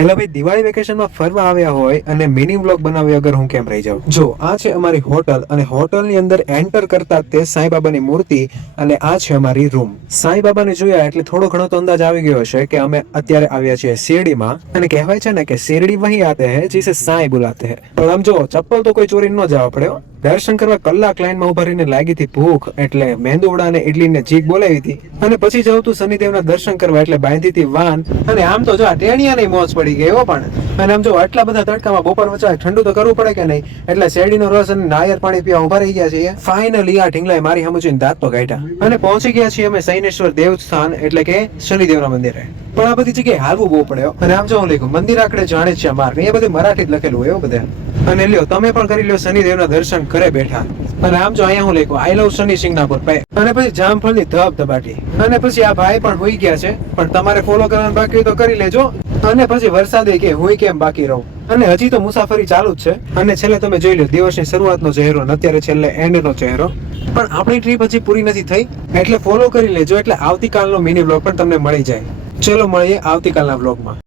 એટલે ભાઈ દિવાળી વેકેશનમાં ફરવા આવ્યા હોય અને મિની વ્લોગ બનાવ્યા વગર હું કેમ રહી જાઉં? જો આ છે અમારી હોટલ અને હોટલની અંદર એન્ટર કરતા તે સાંઈબાબાની મૂર્તિ અને આ છે અમારી રૂમ. સાંઈબાબાને જોયા એટલે થોડો ઘણો તો અંદાજ આવી ગયો હશે કે અમે અત્યારે આવ્યા છીએ શેરડીમાં અને કહેવાય છે ને કે શેરડી વહી આતે હે જીસે સાંઈ બુલાતે હે. પણ આમ જો ચપ્પલ તો કોઈ ચોરી ન જવા પડ્યો. દર્શન કરવા કલાક લાઈનમાં ઉભા રહીને લાગી હતી ભૂખ એટલે મેંદુવડા અને ઇડલી ને ચીક બોલાવી હતી અને પછી જવું તું શનિદેવના દર્શન કરવા એટલે બાંધી હતી વાન અને આમ તો જો આ ટેણિયાની મોજ પડી ગઈ હો. પણ અને આમ જો આટલા બધા તડકામાં બપોર વચ્ચે ઠંડુ તો કરવું પડે કે નહીં એટલે શેરડીનો રસ અને નાળિયેર પાણી પીવા ઉભા રહી ગયા છીએ. ફાઇનલી આ ઢીંગલાએ મારી સામે જોઈને દાંત તો કાઢ્યા અને પહોંચી ગયા છીએ અમે સૈનેશ્વર દેવસ્થાન એટલે કે શનિદેવના મંદિરે. પણ આ બધી જગ્યાએ હાલવું બહુ પડે અને આમ જો હું લખ્યું મંદિર આકડે જાણે છે માર્ગ એ બધું મરાઠી જ લખેલું હોય એવું બધે. અને લ્યો તમે પણ કરી લ્યો શનિદેવના દર્શન ઘરે બેઠા. અને આમ જો અહીંયા હું લખ્યું આઈ લવ શનિ સિંગનાપુર અને પછી જામફળની ધબધબાટી અને પછી આ ભાઈ પણ હોઈ ગયા છે પણ તમારે ફોલો કરવાનું બાકી હોય તો કરી લેજો. અને પછી વરસાદે કે હું કેમ બાકી રહું અને હજી તો મુસાફરી ચાલુ જ છે. અને છેલ્લે તમે જોઈ લો દિવસની શરૂઆતનો ચહેરો અને અત્યારે છેલ્લે એન્ડનો ચહેરો. પણ આપણી ટ્રીપ હજી પૂરી નથી થઈ એટલે ફોલો કરી લેજો એટલે આવતીકાલનો મિની વ્લોગ પણ તમને મળી જાય. ચલો મળીએ આવતીકાલના વ્લોગમાં.